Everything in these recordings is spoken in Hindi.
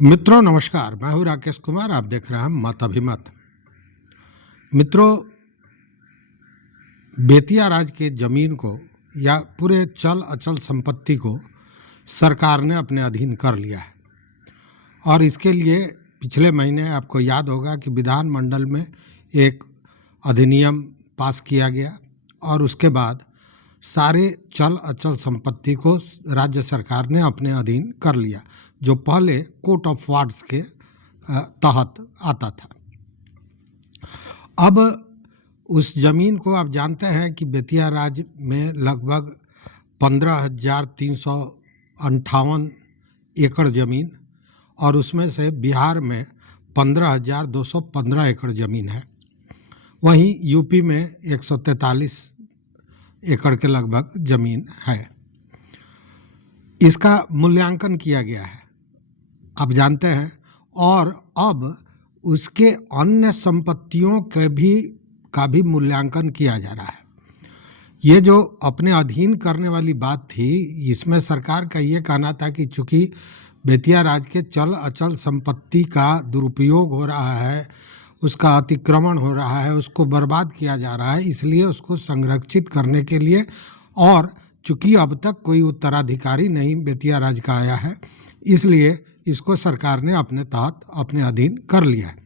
मित्रों नमस्कार, मैं हूं राकेश कुमार। आप देख रहे हैं मत अभिमत। मित्रों, बेतिया राज्य के जमीन को या पूरे चल अचल संपत्ति को सरकार ने अपने अधीन कर लिया है और इसके लिए पिछले महीने आपको याद होगा कि विधानमंडल में एक अधिनियम पास किया गया और उसके बाद सारे चल अचल संपत्ति को राज्य सरकार ने अपने अधीन कर लिया, जो पहले कोर्ट ऑफ वार्ड्स के तहत आता था। अब उस जमीन को आप जानते हैं कि बेतिया राज्य में लगभग 15,358 एकड़ ज़मीन और उसमें से बिहार में 15,215 एकड़ ज़मीन है। वहीं यूपी में 143 एकड़ के लगभग ज़मीन है। इसका मूल्यांकन किया गया है, आप जानते हैं, और अब उसके अन्य संपत्तियों का भी मूल्यांकन किया जा रहा है। ये जो अपने अधीन करने वाली बात थी, इसमें सरकार का ये कहना था कि चूंकि बेतिया राज्य के चल अचल संपत्ति का दुरुपयोग हो रहा है, उसका अतिक्रमण हो रहा है, उसको बर्बाद किया जा रहा है, इसलिए उसको संरक्षित करने के लिए, और चूंकि अब तक कोई उत्तराधिकारी नहीं बेतिया राज्य का आया है, इसलिए इसको सरकार ने अपने तहत अपने अधीन कर लिया है।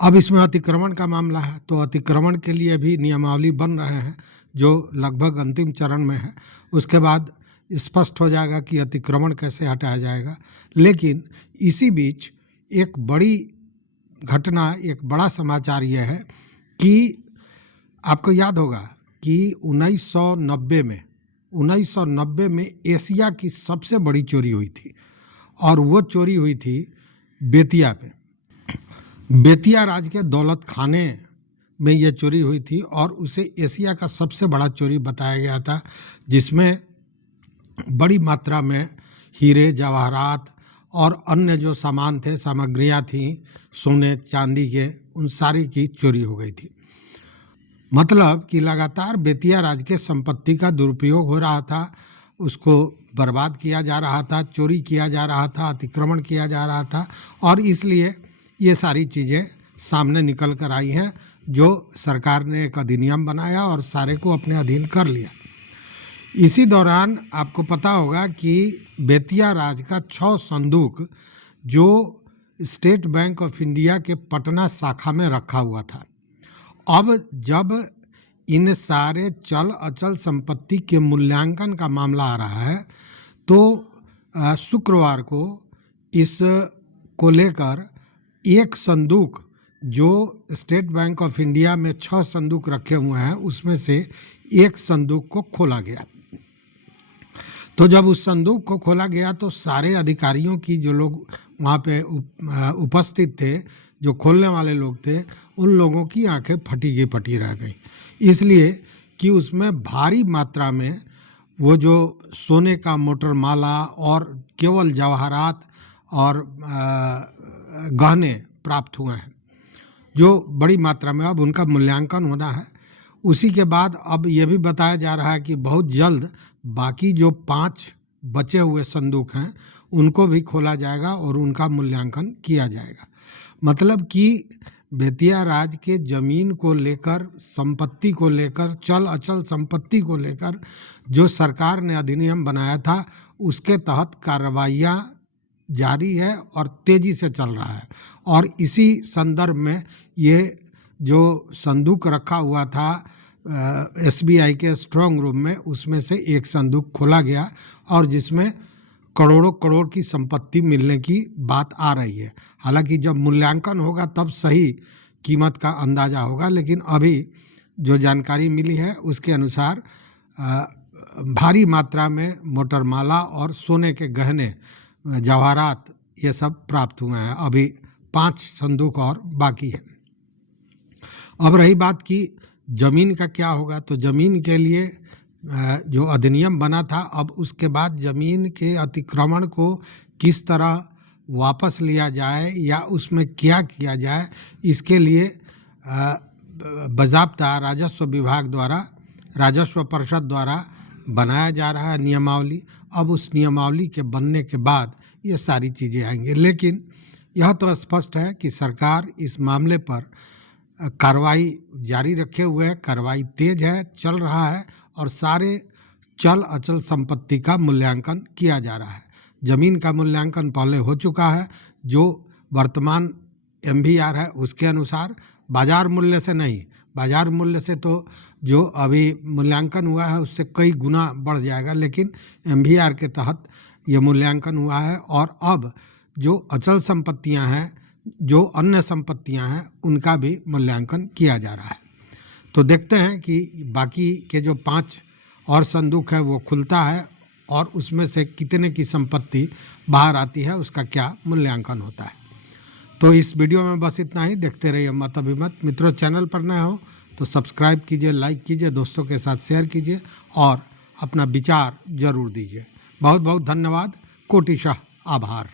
अब इसमें अतिक्रमण का मामला है, तो अतिक्रमण के लिए भी नियमावली बन रहे हैं जो लगभग अंतिम चरण में है। उसके बाद स्पष्ट हो जाएगा कि अतिक्रमण कैसे हटाया जाएगा। लेकिन इसी बीच एक बड़ी घटना, एक बड़ा समाचार यह है कि आपको याद होगा कि 1990 में एशिया की सबसे बड़ी चोरी हुई थी और वो चोरी हुई थी बेतिया में। बेतिया राज्य के दौलत खाने में ये चोरी हुई थी और उसे एशिया का सबसे बड़ा चोरी बताया गया था, जिसमें बड़ी मात्रा में हीरे जवाहरात और अन्य जो सामान थे, सामग्रियां थीं, सोने चांदी के, उन सारी की चोरी हो गई थी। मतलब कि लगातार बेतिया राज्य के संपत्ति का दुरुपयोग हो रहा था, उसको बर्बाद किया जा रहा था, चोरी किया जा रहा था, अतिक्रमण किया जा रहा था, और इसलिए ये सारी चीज़ें सामने निकल कर आई हैं, जो सरकार ने एक अधिनियम बनाया और सारे को अपने अधीन कर लिया। इसी दौरान आपको पता होगा कि बेतिया राज्य का 6 संदूक जो स्टेट बैंक ऑफ इंडिया के पटना शाखा में रखा हुआ था, अब जब इन सारे चल अचल संपत्ति के मूल्यांकन का मामला आ रहा है, तो शुक्रवार को इस को लेकर एक संदूक, जो स्टेट बैंक ऑफ इंडिया में 6 संदूक रखे हुए हैं, उसमें से एक संदूक को खोला गया। तो जब उस संदूक को खोला गया तो सारे अधिकारियों की, जो लोग वहाँ पे उपस्थित थे, जो खोलने वाले लोग थे, उन लोगों की आंखें फटी की फटी रह गई, इसलिए कि उसमें भारी मात्रा में वो जो सोने का मोटर माला और केवल जवाहरात और गहने प्राप्त हुए हैं, जो बड़ी मात्रा में, अब उनका मूल्यांकन होना है। उसी के बाद अब ये भी बताया जा रहा है कि बहुत जल्द बाकी जो 5 बचे हुए संदूक हैं उनको भी खोला जाएगा और उनका मूल्यांकन किया जाएगा। मतलब कि बेतिया राज्य के ज़मीन को लेकर, संपत्ति को लेकर, चल अचल संपत्ति को लेकर जो सरकार ने अधिनियम बनाया था, उसके तहत कार्रवाइयाँ जारी है और तेज़ी से चल रहा है। और इसी संदर्भ में ये जो संदूक रखा हुआ था SBI के स्ट्रांग रूम में, उसमें से एक संदूक खोला गया और जिसमें करोड़ों करोड़ की संपत्ति मिलने की बात आ रही है। हालांकि जब मूल्यांकन होगा तब सही कीमत का अंदाज़ा होगा, लेकिन अभी जो जानकारी मिली है उसके अनुसार भारी मात्रा में मोटरमाला और सोने के गहने, जवाहरात, ये सब प्राप्त हुए हैं। अभी 5 संदूक और बाकी है। अब रही बात कि ज़मीन का क्या होगा, तो ज़मीन के लिए जो अधिनियम बना था, अब उसके बाद ज़मीन के अतिक्रमण को किस तरह वापस लिया जाए या उसमें क्या किया जाए, इसके लिए बाज़ाब्ता राजस्व विभाग द्वारा, राजस्व परिषद द्वारा बनाया जा रहा है नियमावली। अब उस नियमावली के बनने के बाद ये सारी चीज़ें आएंगी। लेकिन यह तो स्पष्ट है कि सरकार इस मामले पर कार्रवाई जारी रखे हुए है, कार्रवाई तेज है, चल रहा है और सारे चल अचल संपत्ति का मूल्यांकन किया जा रहा है। जमीन का मूल्यांकन पहले हो चुका है, जो वर्तमान MVR है उसके अनुसार, बाजार मूल्य से नहीं। बाजार मूल्य से तो जो अभी मूल्यांकन हुआ है उससे कई गुना बढ़ जाएगा, लेकिन MVR के तहत ये मूल्यांकन हुआ है। और अब जो अचल संपत्तियां हैं, जो अन्य संपत्तियां हैं, उनका भी मूल्यांकन किया जा रहा है। तो देखते हैं कि बाकी के जो 5 और संदूक है वो खुलता है और उसमें से कितने की संपत्ति बाहर आती है, उसका क्या मूल्यांकन होता है। तो इस वीडियो में बस इतना ही। देखते रहिए मत अभिमत। मित्रों, चैनल पर नए हो तो सब्सक्राइब कीजिए, लाइक कीजिए, दोस्तों के साथ शेयर कीजिए और अपना विचार जरूर दीजिए। बहुत बहुत धन्यवाद, कोटिशः आभार।